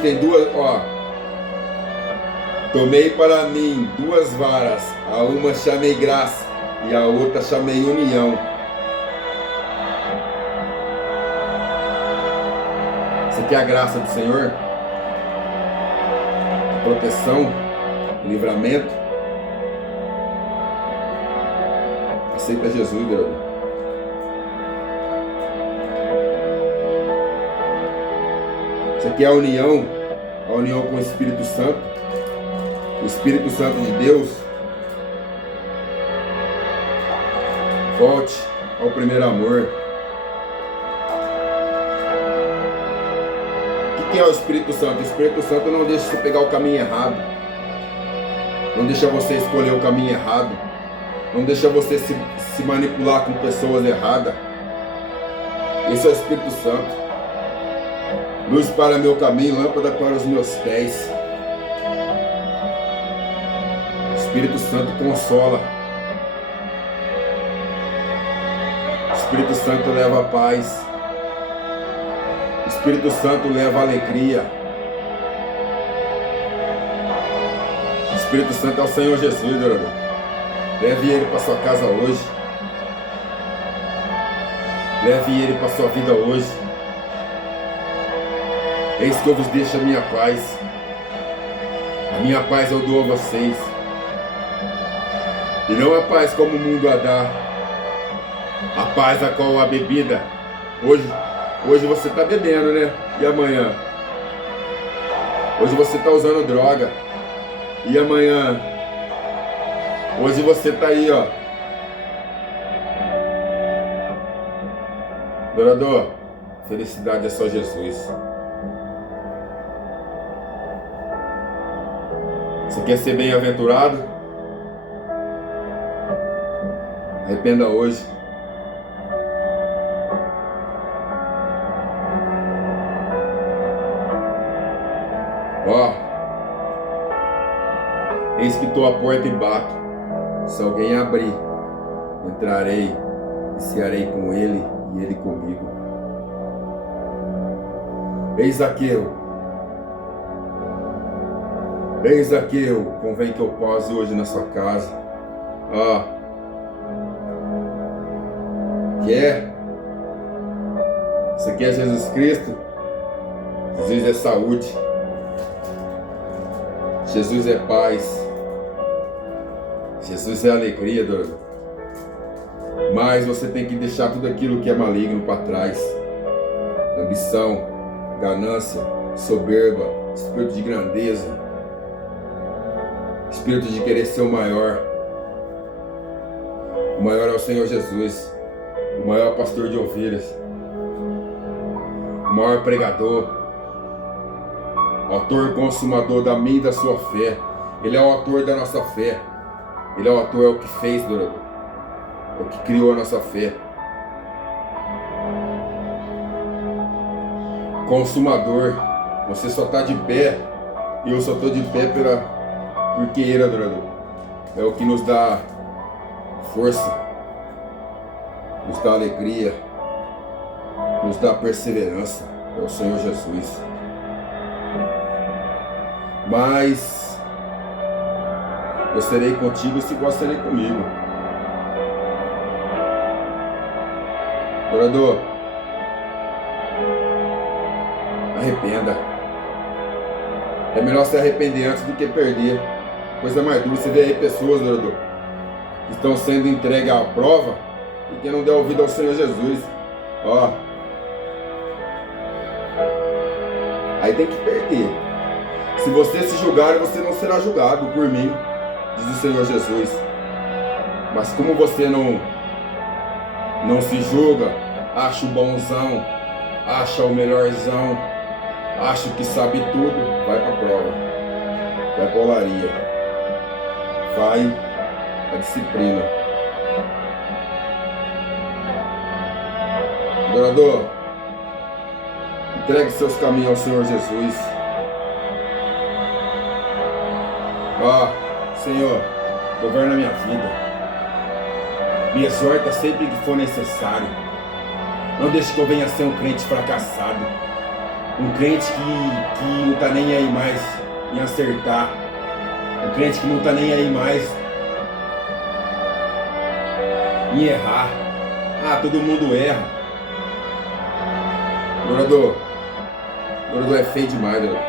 Tem duas, ó. Tomei para mim duas varas, a uma chamei graça e a outra chamei união. Você quer a graça do Senhor? Proteção, livramento. Aceita Jesus, meu. Você quer a união com o Espírito Santo? O Espírito Santo de Deus. Volte ao primeiro amor. O que é o Espírito Santo? O Espírito Santo não deixa você pegar o caminho errado. Não deixa você escolher o caminho errado. Não deixa você se manipular com pessoas erradas. Esse é o Espírito Santo. Luz para meu caminho, lâmpada para os meus pés. O Espírito Santo consola. O Espírito Santo leva a paz. O Espírito Santo leva a alegria. O Espírito Santo é o Senhor Jesus, meu irmão. Leve ele para sua casa hoje. Leve ele para sua vida hoje. Eis que eu vos deixo a minha paz. A minha paz eu dou a vocês. E não a paz como o mundo a dá. A paz a qual a bebida. Hoje você está bebendo, né? E amanhã? Hoje você está usando droga. E amanhã? Hoje você está aí, ó. Adorador, felicidade é só Jesus. Você quer ser bem-aventurado? Arrependa hoje. Ó, eis que estou à porta e bato. Se alguém abrir, entrarei e cearei com ele e ele comigo. Eis Zaqueu. Ei, Zaqueu, convém que eu pause hoje na sua casa. Quer? Você quer Jesus Cristo? Jesus é saúde. Jesus é paz. Jesus é alegria, doido. Mas você tem que deixar tudo aquilo que é maligno para trás. Ambição, ganância, soberba, espírito de grandeza. Espírito de querer ser o maior. O maior é o Senhor Jesus. O maior pastor de ovelhas. O maior pregador. Autor consumador da minha e da sua fé. Ele é o autor da nossa fé. Ele é o autor, é o que fez, é o que criou a nossa fé. Consumador. Você só está de pé. E eu só estou de pé porque Ele, adorador, é o que nos dá força, nos dá alegria, nos dá perseverança. É o Senhor Jesus. Mas eu serei contigo se vós serei comigo. Adorador, arrependa. É melhor se arrepender antes do que perder. Coisa mais dura, você vê aí pessoas, adorador, que estão sendo entregues à prova porque não deu ouvido ao Senhor Jesus. Ó, aí tem que perder. Se você se julgar, você não será julgado por mim, diz o Senhor Jesus. Mas como você não se julga, acha o bonzão, acha o melhorzão, acha que sabe tudo, vai para a prova, vai para a olaria. Vai a disciplina. Adorador, entregue seus caminhos ao Senhor Jesus. Senhor, governa minha vida. Me exorta sempre que for necessário. Não deixe que eu venha ser um crente fracassado. Um crente que não está nem aí mais em acertar. Um crente que não está nem aí mais em errar. Ah, todo mundo erra. Dourador é feio demais, dourador.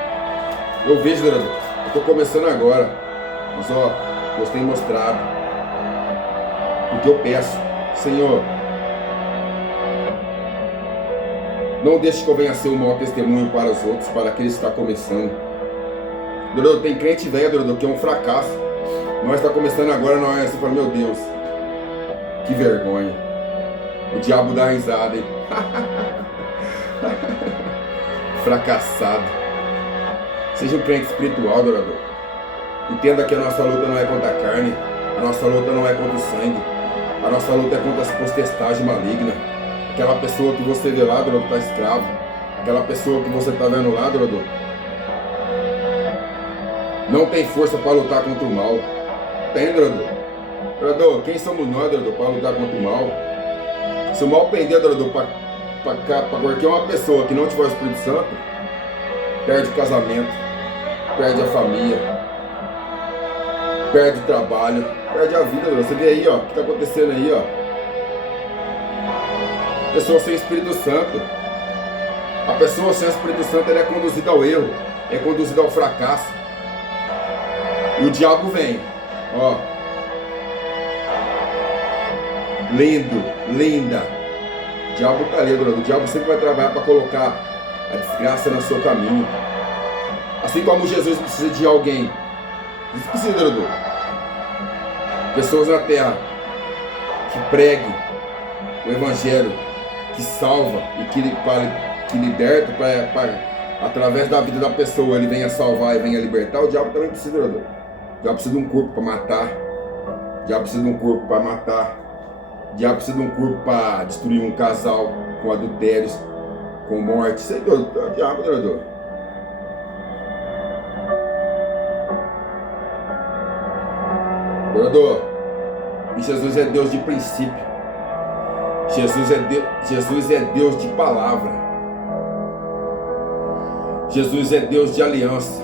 Eu vejo, dourador. Eu estou começando agora. Mas ó, Deus tem mostrado. Porque eu peço, Senhor, não deixe que eu venha ser um mau testemunho para os outros, para aqueles que estão começando. Dourador, tem crente velho, dourador, que é um fracasso. Nós está começando agora, nós você fala, meu Deus, que vergonha. O diabo dá risada, hein? Fracassado. Seja um crente espiritual, dourador. Entenda que a nossa luta não é contra a carne. A nossa luta não é contra o sangue. A nossa luta é contra as potestades malignas. Aquela pessoa que você vê lá, dourador, está escravo. Aquela pessoa que você está vendo lá, dourador, não tem força para lutar contra o mal. Tem, dourador. Dourador, quem somos nós, dourador, para lutar contra o mal? Se o mal pender, dourador, para qualquer uma pessoa que não tiver o Espírito Santo, perde o casamento, perde a família, perde o trabalho, perde a vida, dourador. Você vê aí, ó, o que está acontecendo aí, ó. Pessoa sem Espírito Santo. A pessoa sem Espírito Santo, ela é conduzida ao erro, é conduzida ao fracasso. E o diabo vem, ó, linda. O diabo tá ali, dourador. O diabo sempre vai trabalhar para colocar a desgraça no seu caminho. Assim como Jesus precisa de alguém. Jesus precisa, dourador. Pessoas na terra que preguem o Evangelho, que salva e que liberta, através da vida da pessoa, ele venha salvar e venha libertar. O diabo também precisa, dourador. O diabo precisa de um corpo para matar. O diabo precisa de um corpo para matar. O diabo precisa de um corpo para destruir um casal com adultérios, com morte. Isso aí, doutor. É o diabo, doutor. Doutor, e Jesus é Deus de princípio. Jesus é Deus de palavra. Jesus é Deus de aliança.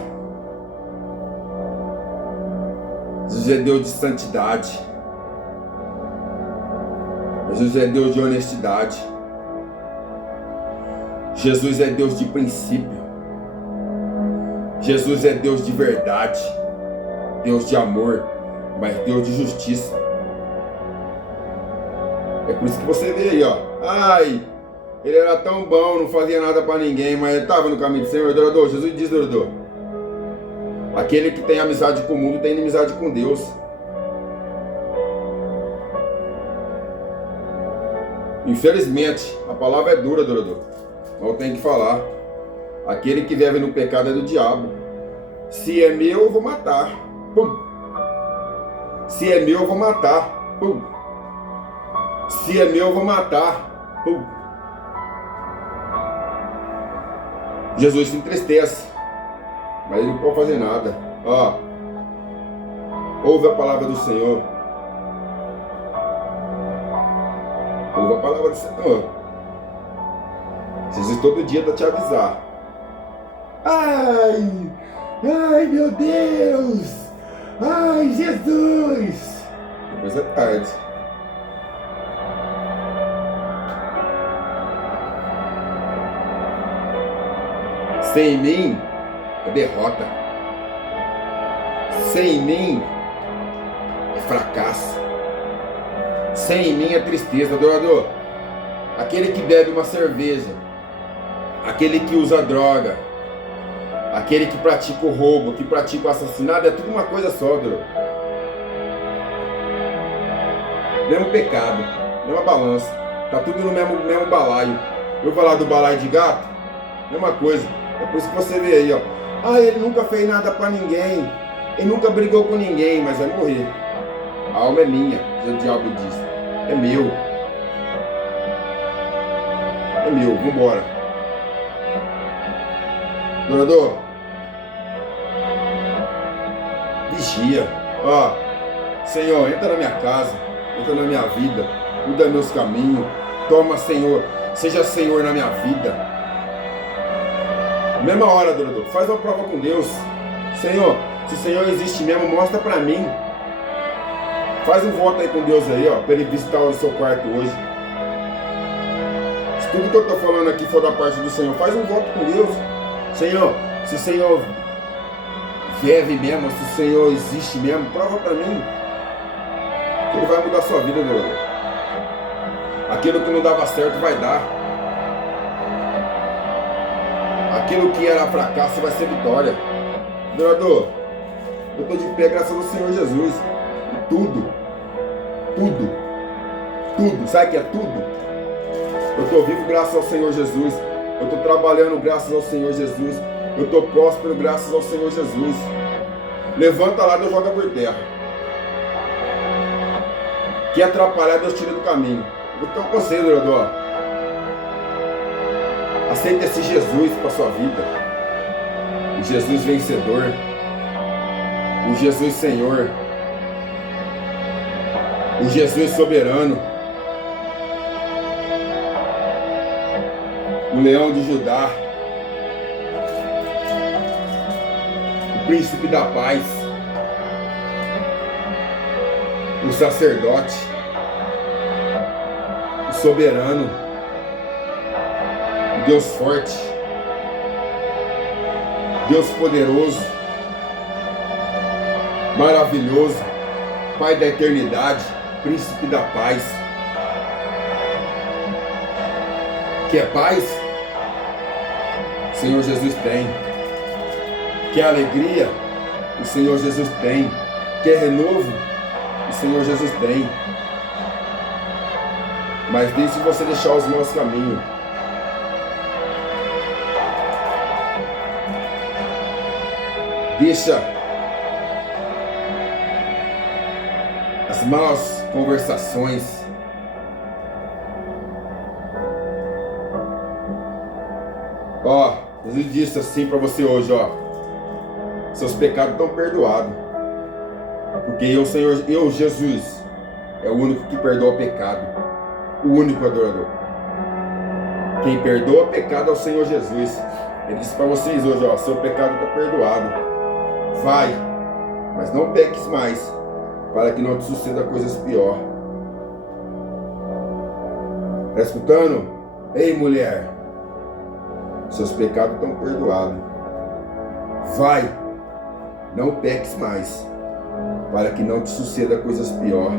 Jesus é Deus de santidade. Jesus é Deus de honestidade. Jesus é Deus de princípio. Jesus é Deus de verdade. Deus de amor, mas Deus de justiça. É por isso que você vê aí, ó. Ai, ele era tão bom, não fazia nada para ninguém, mas ele estava no caminho do Senhor. Doutor, Jesus diz, doutor, aquele que tem amizade com o mundo tem inimizade com Deus. Infelizmente, a palavra é dura, doutor, mas eu tenho que falar. Aquele que vive no pecado é do diabo. Se é meu, eu vou matar. Pum. Se é meu, eu vou matar. Pum. Se é meu, eu vou matar. Pum. Jesus se entristece, mas ele não pode fazer nada. Ó, ouve a palavra do Senhor. Ouve a palavra do Senhor. Jesus todo dia está te avisar. Ai, meu Deus. Ai, Jesus. Depois é tarde. Sem mim é derrota. Sem mim é fracasso. Sem mim é tristeza, adorador. Aquele que bebe uma cerveja, aquele que usa droga, aquele que pratica o roubo, que pratica o assassinato, é tudo uma coisa só, adorador. Mesmo pecado, mesma balança. Tá tudo no mesmo balaio. Eu vou falar do balaio de gato, mesma coisa. É por isso que você vê aí, ó. Ah, ele nunca fez nada pra ninguém. Ele nunca brigou com ninguém, mas vai morrer. A alma é minha, o diabo diz. É meu. É meu, vambora. Doutor, vigia. Ó, Senhor, entra na minha casa, entra na minha vida, muda meus caminhos. Toma, Senhor, seja Senhor na minha vida. Mesma hora, adorador. Faz uma prova com Deus. Senhor, se o Senhor existe mesmo, mostra pra mim. Faz um voto aí com Deus aí, ó, pra Ele visitar o seu quarto hoje. Se tudo que eu tô falando aqui for da parte do Senhor, faz um voto com Deus. Senhor, se o Senhor vive mesmo, se o Senhor existe mesmo, prova pra mim. Que Ele vai mudar a sua vida, adorador. Aquilo que não dava certo vai dar. Aquilo que era fracasso vai ser vitória. Adorador, eu estou de pé graças ao Senhor Jesus. Tudo. Sabe o que é tudo? Eu estou vivo graças ao Senhor Jesus. Eu estou trabalhando graças ao Senhor Jesus. Eu estou próspero graças ao Senhor Jesus. Levanta lá, Deus joga por terra. Quer atrapalhar, Deus tira do caminho. Eu tenho um conselho, adorador. Aceita esse Jesus para a sua vida. O Jesus vencedor. O Jesus Senhor. O Jesus soberano. O leão de Judá. O príncipe da paz. O sacerdote. O soberano. O Deus forte. Deus poderoso. Maravilhoso. Pai da eternidade. Príncipe da paz. Quer paz? O Senhor Jesus tem. Quer alegria? O Senhor Jesus tem. Quer renovo? O Senhor Jesus tem. Mas deixe você deixar os maus caminhos. Deixa as más conversações. Ó, Jesus disse assim para você hoje, ó. Seus pecados estão perdoados. Porque eu, Senhor, eu, Jesus, é o único que perdoa o pecado. O único adorador. Quem perdoa o pecado é o Senhor Jesus. Ele disse para vocês hoje, ó, seu pecado está perdoado. Vai, mas não peques mais, para que não te suceda coisas pior. Está escutando? Ei, mulher, seus pecados estão perdoados. Vai, não peques mais, para que não te suceda coisas pior.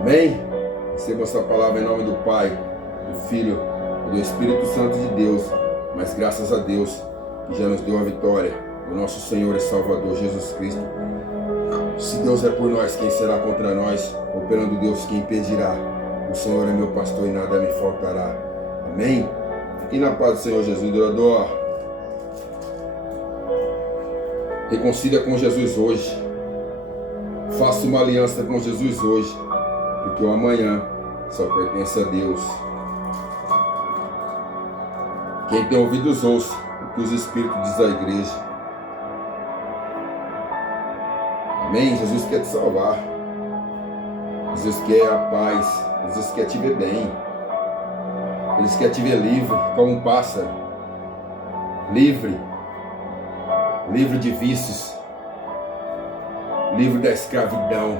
Amém? Receba essa palavra em nome do Pai, do Filho e do Espírito Santo de Deus. Mas graças a Deus que já nos deu a vitória, o nosso Senhor e Salvador Jesus Cristo. Se Deus é por nós, quem será contra nós? Operando Deus, quem impedirá? O Senhor é meu pastor e nada me faltará. Amém? Fique na paz do Senhor Jesus, adorador. Reconcilia com Jesus hoje. Faça uma aliança com Jesus hoje, porque o amanhã só pertence a Deus. Quem tem ouvidos ouça o que os Espíritos diz à igreja. Amém? Jesus quer te salvar. Jesus quer a paz. Jesus quer te ver bem. Jesus quer te ver livre, como um pássaro. Livre. Livre de vícios. Livre da escravidão.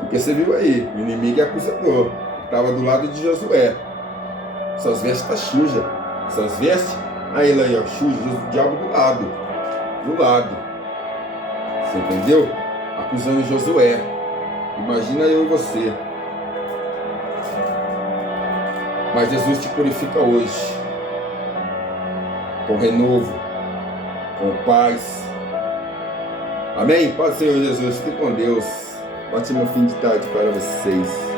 Porque você viu aí, o inimigo é acusador. Estava do lado de Josué. Suas vestes estão sujas. Suas vestes, aí ele aí, ó, suja, o diabo do lado. Do lado. Você entendeu? Acusando Josué. Imagina eu e você. Mas Jesus te purifica hoje. Com renovo. Com paz. Amém? Paz do Senhor Jesus. Fique com Deus. Ótimo fim de tarde para vocês.